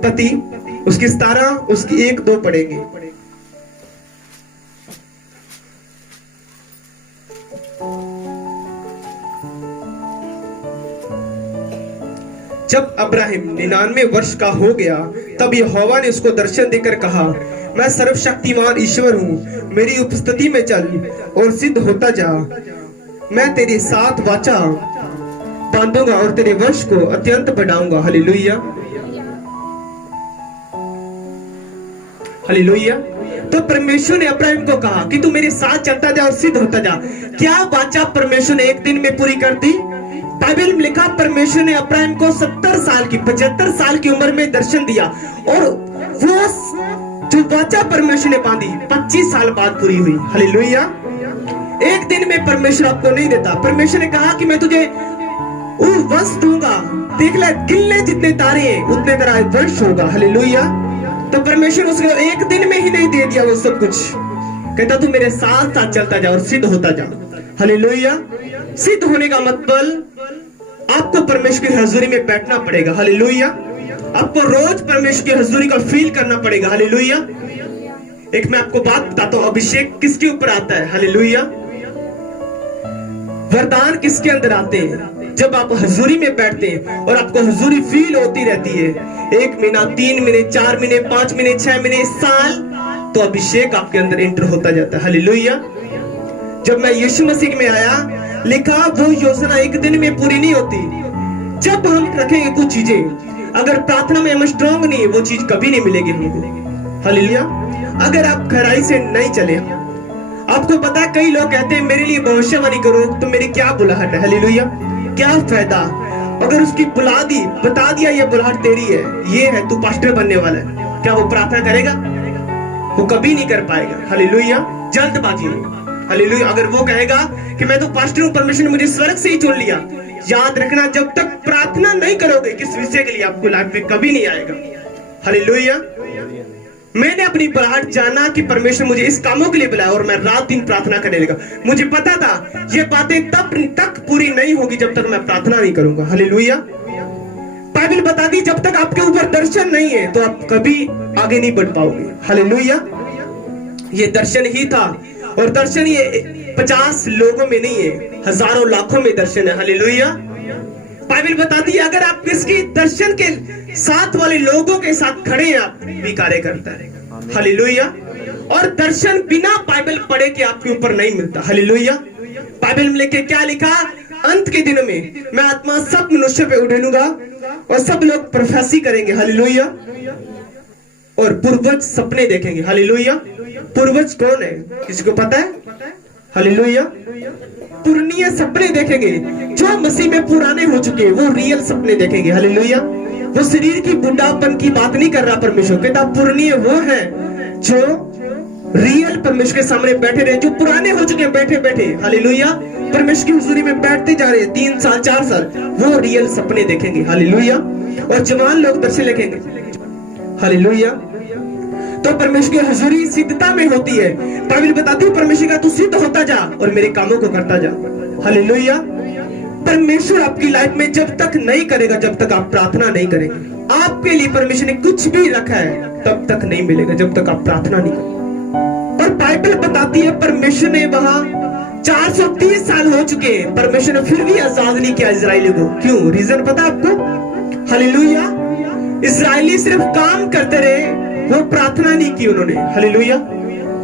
उत्पत्ति उसकी 17 उसकी 1-2 पढ़ेंगे। जब अब्राहिम 99 वर्ष का हो गया तब यहोवा ने उसको दर्शन देकर कहा, मैं सर्वशक्तिमान ईश्वर हूँ, मेरी उपस्थिति में चल और सिद्ध होता जा। मैं तेरे साथ वाचा बांधूंगा और तेरे वंश को अत्यंत बढ़ाऊंगा। Hallelujah, hallelujah. तो परमेश्वर ने अब्राहिम को कहा कि तू मेरे साथ चलता जा और सिद्ध होता जा। क्या वाचा परमेश्वर ने एक दिन में पूरी कर दी? बाइबल में लिखा परमेश्वर ने अब्राहिम को 70 साल की 75 साल की उम्र में दर्शन दिया और वो जो वाचा परमेश्वर ने बांधी 25 साल बाद पूरी हुई। हालेलुया। एक दिन में परमेश्वर आपको नहीं देता। परमेश्वर ने कहा कि मैं तुझे वंश दूंगा, देख ले गिनने जितने तारे हैं उतने तेरा वंश होगा। हालेलुया। तो परमेश्वर उसको एक दिन में ही नहीं दे दिया वो सब कुछ, कहता तू मेरे साथ साथ चलता जा और सिद्ध होता जा। हालेलुया। सिद्ध होने का मतलब आपको परमेश्वर की हजूरी में बैठना पड़ेगा। हालेलुया। आपको रोज परमेश्वर की हजूरी का फील करना पड़ेगा। हालेलुया। एक मैं आपको बात बताता हूँ, अभिषेक किसके ऊपर आता है? हालेलुया। वरदान किसके अंदर आते हैं? जब आप हजूरी में बैठते हैं और आपको हजूरी फील होती रहती है, 1 महीना, 3 महीने, 4 महीने, 5 महीने, 6 महीने, साल, तो अभिषेक आपके अंदर एंटर होता जाता है। हालेलुया। जब मैं यीशु मसीह में आया, लिखा वो योजना एक दिन में पूरी नहीं होती। जब हम रखेंगे कुछ चीजें, अगर प्रार्थना में हम स्ट्रांग नहीं है, वो चीज कभी नहीं मिलेगी हमको। हालेलुया। अगर आप खराई से नहीं चले, आपको पता है कई लोग कहते हैं मेरे लिए भविष्यवाणी करो, तो मेरी क्या बुलाहट है? हालेलुया। क्या फायदा अगर उसकी बुला दी, बता दिया ये बुलाहट तेरी है, ये है, तू पास्टर बनने वाला है, क्या वो प्रार्थना करेगा? वो कभी नहीं कर पाएगा। हालेलुया। जल्दबाजी में। हालेलुया। अगर वो कहेगा कि मैं तो पास्टर हूं, परमेश्वर ने मुझे स्वर्ग से ही चुन लिया, याद रखना जब तक प्रार्थना नहीं करोगे किस विषय के लिए, आपको लाइफ में कभी नहीं आएगा। हालेलुया। मैंने अपनी बुलाहट जाना कि परमेश्वर मुझे इस कामों के लिए बुलाया और मैं रात दिन प्रार्थना करने लगा। मुझे पता था ये बातें तब तक पूरी नहीं होगी जब तक मैं प्रार्थना नहीं करूंगा। हालेलुया। बाइबल बता दी जब तक आपके ऊपर दर्शन नहीं है तो आप कभी आगे नहीं बढ़ पाओगे। हालेलुया। ये दर्शन ही था और दर्शन ये 50 लोगों में नहीं है, हजारों लाखों में दर्शन है। हालेलुया। बाइबल बताती है अगर आप किसकी दर्शन के साथ वाले लोगों के साथ खड़े हैं, आप भी कार्य करता है। हालेलुया। और दर्शन बिना बाइबल पढ़े के आपके ऊपर नहीं मिलता। हालेलुया। बाइबल में लेके क्या लिखा? अंत के दिनों में मैं आत्मा सब मनुष्य पे उड़ेलूंगा और सब लोग प्रोफेसी करेंगे। हालेलुया। और पूर्वज सपने देखेंगे। हालेलुया। पूर्वज कौन है? किसी को पता है? हालेलुया। पुराने सपने देखेंगे। जो मसीह में पुराने हो चुके हैं वो रियल सपने देखेंगे। हालेलुया। वो शरीर की बुढ़ापन की बात नहीं कर रहा परमेश्वर, कहता पुराने वो हैं जो रियल परमेश्वर के सामने बैठे रहे, जो पुराने हो चुके हैं बैठे बैठे। हालेलुया। परमेश्वर की हुजूरी में बैठते जा रहे हैं 3 साल 4 साल, वो रियल सपने देखेंगे। हालेलुया। और जवान लोग दर्शन लिखेंगे। हालेलुया। तो परमेश्वर की हुजूरी सिद्धता में होती है। बाइबल बताती है परमेश्वर का तू सिद्ध होता जा और मेरे कामों को करता जा। हालेलुया। परमेश्वर आपकी लाइफ में जब तक नहीं करेगा जब तक आप प्रार्थना नहीं करेंगे। आपके लिए परमेश्वर ने कुछ भी रखा है तब तक नहीं मिलेगा जब तक आप प्रार्थना नहीं करेंगे। और बाइबल बताती है परमेश्वर ने वहां 430 साल हो चुके हैं, परमेश्वर ने फिर भी आजाद नहीं किया इजरायली को। क्यों? रीजन पता आपको? हालेलुया। इजरायली सिर्फ काम करते रहे, वो प्रार्थना नहीं की उन्होंने। हालेलुया।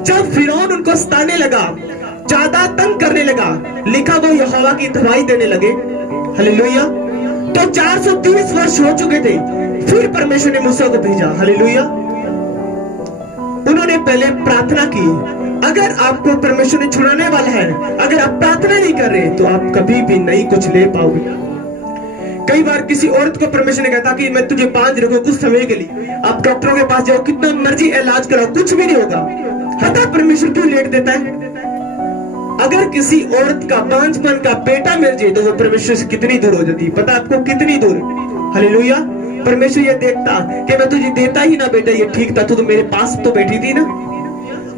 जब फिरौन उनको सताने लगा, ज्यादा तंग करने लगा, लिखा वो यहोवा की दवाई देने लगे। हालेलुया। तो 430 वर्ष हो चुके थे, फिर परमेश्वर ने मूसा को भेजा। हालेलुया। उन्होंने पहले प्रार्थना की। अगर आपको परमेश्वर ने छुड़ाने वाला है, अगर आप प्रार्थना नहीं कर रहे तो आप कभी भी नहीं कुछ ले पाओगे। कई बार किसी औरत को परमेश्वर ने कहता कि मैं तुझे बांध रखूं कुछ समय के लिए, आप डॉक्टरों के पास जाओ, कितना मर्जी इलाज कराओ, कुछ भी नहीं होगा। हटा परमेश्वर क्यों लेट देता है? अगर किसी औरत का बांझपन का बेटा मिल जाए तो वो परमेश्वर से कितनी दूर हो जाती है, पता आपको कितनी दूर? हालेलुया। परमेश्वर ये देखता कि मैं तुझे देता ही ना बेटा, ये ठीक था, तू तो मेरे पास तो बैठी थी ना।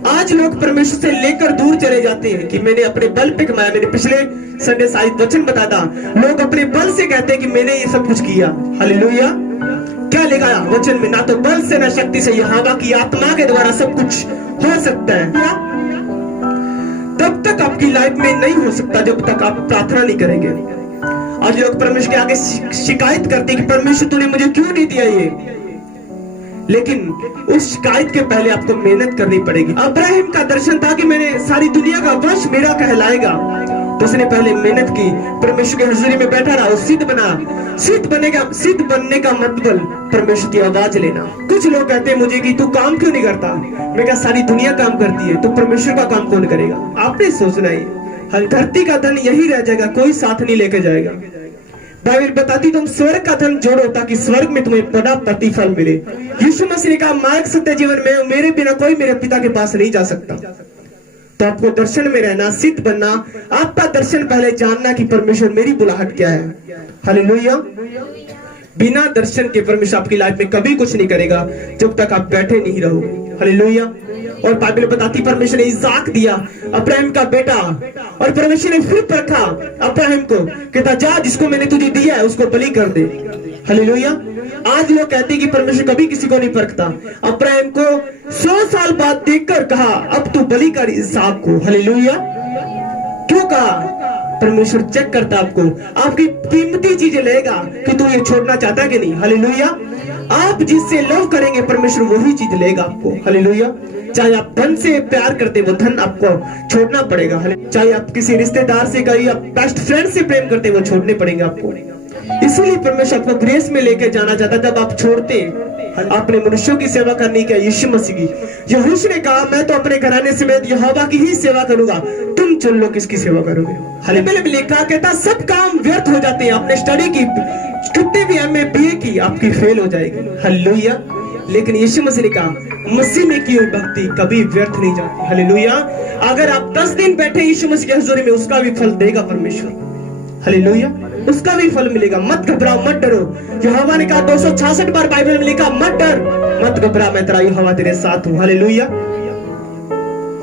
आज लोग परमेश्वर से लेकर दूर चले जाते हैं कि मैंने अपने बल पे कमाया। मैंने पिछले संडे शायद वचन बताया था, लोग अपने बल से कहते हैं कि मैंने ये सब कुछ किया। हालेलुया। क्या लिखा है वचन में? ना तो बल से ना शक्ति से, यहोवा की आत्मा के द्वारा सब कुछ हो सकता है। तब तक आपकी लाइफ में नहीं हो सकता जब तक आप प्रार्थना नहीं करेंगे। आज लोग परमेश्वर के आगे शिकायत करते हैं कि परमेश्वर तूने मुझे क्यों नहीं दिया ये, लेकिन उस शिकायत के पहले आपको मेहनत करनी पड़ेगी। अब्राहिम का दर्शन था कि मैंने सारी दुनिया का वश मेरा कहलाएगा, तो उसने पहले मेहनत की, परमेश्वर की हजूरी में बैठा रहा, सिद्ध बना। सिद्ध बनने का मतलब परमेश्वर की आवाज लेना। कुछ लोग कहते हैं मुझे कि तू काम क्यों नहीं करता? मैं कहा सारी दुनिया काम करती है, तो परमेश्वर का काम कौन करेगा? आपने सोचना ही, हर धरती का धन यही रह जाएगा, कोई साथ नहीं लेके जाएगा। बाइबल बताती तुम स्वर्ग का धन जोड़ो ताकि स्वर्ग में तुम्हें बड़ा प्रतिफल मिले। यीशु मसीह ने कहा मार्ग सत्य जीवन में मेरे बिना कोई मेरे पिता के पास नहीं जा सकता। तो आपको दर्शन में रहना, सिद्ध बनना, आपका दर्शन पहले जानना कि परमेश्वर मेरी बुलाहट क्या है। हालेलुया। बिना दर्शन के परमेश्वर आपकी लाइफ में कभी कुछ नहीं करेगा जब तक आप बैठे नहीं रहोगे। हालेलुया। और बाइबल बताती परमेश्वर ने इसाक दिया, अब्राहम का बेटा, और परमेश्वर ने फिर परखा अब्राहम को, कहता जा जिसको मैंने तुझे दिया है उसको बलि कर दे। हालेलुया। आज लोग कहते हैं कि परमेश्वर कभी किसी को नहीं परखता। अब्राहम को 100 साल बाद देखकर कहा अब तू बलि कर इसाक को। हालेलुया। क्यों कहा? परमेश्वर चेक करता आपको, आपकी कीमती चीजें लेगा कि तू ये छोड़ना चाहता है कि नहीं। हालेलुया। आप जिससे लव करेंगे परमेश्वर वही चीज लेगा आपको। हालेलुया। चाहे आप धन से प्यार करते वो धन आपको छोड़ना पड़ेगा। चाहे आप किसी रिश्तेदार से, कहीं आप बेस्ट फ्रेंड से प्रेम करते वो छोड़ने पड़ेंगे आपको। इसीलिए परमेश्वर आपको ग्रेस में लेके जाना चाहता है। जब आप छोड़ते अपने मनुष्यों की सेवा करनी क्या, यीशु मसीह की। यहोशू ने कहा मैं तो अपने घराने समेत यहोवा की ही सेवा करूंगा, तुम चुन लो किसकी सेवा करोगे। हालेलुया में लिखा, कहता सब काम व्यर्थ हो जाते हैं, आपने स्टडी की, कितने भी एमए बीए की, आपकी फेल हो जाएगी। हालेलुया। लेकिन यीशु मसीह ने कहा मसीह में की हुई भक्ति कभी व्यर्थ नहीं जाती। हालेलुया। अगर आप 10 दिन बैठे यीशु मसीह की हजूरी में, उसका भी फल देगा परमेश्वर। हालेलुया। उसका भी फल मिलेगा। मत घबराओ, मत डरो। यहोवा ने कहा 266 बार बाइबल में लिखा मत डर, मत घबरा, मैं तेरा यहोवा तेरे साथ हूं। हालेलुया।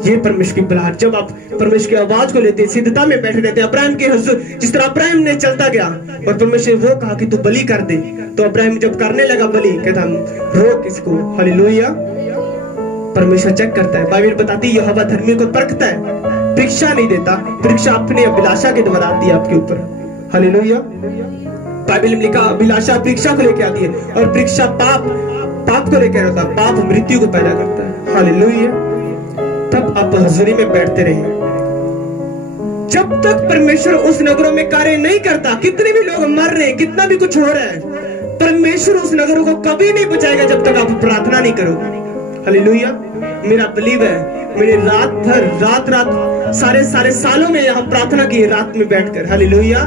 ये परमेश्वर की बुलाहट। जब आप परमेश्वर की आवाज को लेते, सिद्धता में बैठे रहते, अब्राहम के हजूर, जिस तरह अब्राहम ने चलता गया और परमेश्वर वो कहा कि तू बलि कर दे, तो अब्राहम जब करने लगा बलि, कहता रोक इसको। हालेलुया। परमेश्वर चेक करता है। बाइबल बताती है यहोवा धर्मी को परखता है, परीक्षा नहीं देता, परीक्षा अपनी अभिलाषा के द्वारा आती है आपके ऊपर। हालेलुया। बाइबल में लिखा अभिलाषा परीक्षा को लेकर आती है, और परीक्षा पाप को लेकर आता है, पाप मृत्यु को पैदा करता है। हालेलुया। तब आप हजूरी में बैठते रहे। जब तक परमेश्वर उस नगरों में कार्य नहीं करता, कितने भी लोग मर रहे हैं, कितना भी कुछ हो रहा है, परमेश्वर उस नगरों को कभी नहीं बचाएगा जब तक आप प्रार्थना नहीं करोगे। हालेलुया। मेरा बिलीव है, मैंने रात सारे सालों में यहाँ प्रार्थना की, रात में बैठकर। हालेलुया।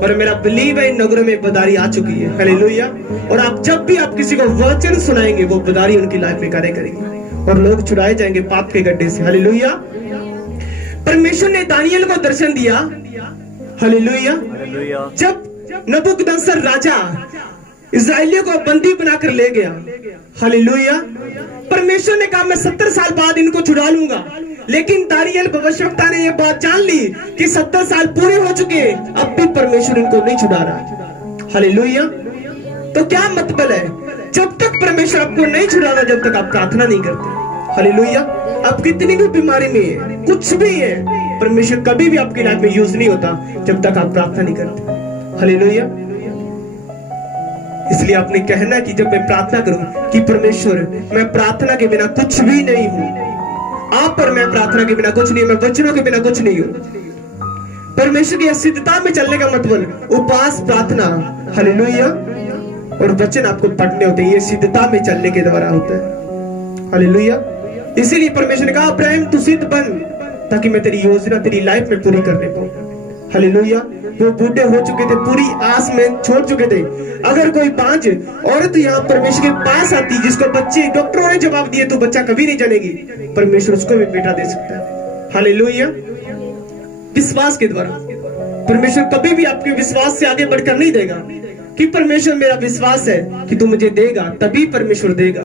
और मेरा बिलीव है इन नगरों में बदारी आ चुकी है। हालेलुया। और आप जब भी आप किसी को वचन सुनाएंगे, वो बदारी उनकी लाइफ में कार्य करेगी और लोग छुड़ाए जाएंगे पाप के गड्ढे से। हालेलुया। परमेश्वर ने दानियल को दर्शन दिया। हालेलुया। जब नबूकदनेस्सर राजा इस्राएलियों को बंदी बनाकर ले गया। हालेलुया। परमेश्वर ने कहा मैं 70 साल बाद इनको छुड़ा लूंगा, लेकिन दानियल भविष्यवक्ता ने यह बात जान ली कि 70 साल पूरे हो चुके, अब भी परमेश्वर इनको नहीं छुड़ा रहा। हालेलुया। तो क्या मतलब है? जब तक परमेश्वर आपको नहीं छुड़ाना, जब तक आप प्रार्थना नहीं करते। हालेलुया। आप कितनी भी बीमारी में है, कुछ भी है, परमेश्वर कभी भी आपकी लाइफ में यूज नहीं होता जब तक आप प्रार्थना नहीं करते। हालेलुया। इसलिए आपने कहना कि जब मैं प्रार्थना करूं कि परमेश्वर मैं प्रार्थना के बिना कुछ भी नहीं हूं, आप और मैं प्रार्थना के बिना कुछ नहीं, मैं वचनों के बिना कुछ नहीं हूं। परमेश्वर की सिद्धता में चलने का मतलब उपवास, प्रार्थना, हालेलुया, और वचन आपको पढ़ने होते हैं, ये सिद्धता में चलने के द्वारा होता है। हालेलुया। इसीलिए परमेश्वर ने कहा अब्राहम तू सिद्ध बन, ताकि मैं तेरी योजना तेरी लाइफ में पूरी करने पाऊं। हालेलुया। वो बूढ़े हो चुके थे, पूरी आस में छोड़ चुके थे। अगर कोई बांझ औरत यहाँ परमेश्वर के पास आती, जिसको बच्चे डॉक्टरों ने जवाब दिए तो बच्चा कभी नहीं जनेगी, परमेश्वर उसको भी बेटा दे सकता है। हालेलुया। विश्वास के द्वारा परमेश्वर कभी भी आपके विश्वास से आगे बढ़कर नहीं देगा कि परमेश्वर मेरा विश्वास है कि तू मुझे देगा, तभी परमेश्वर देगा।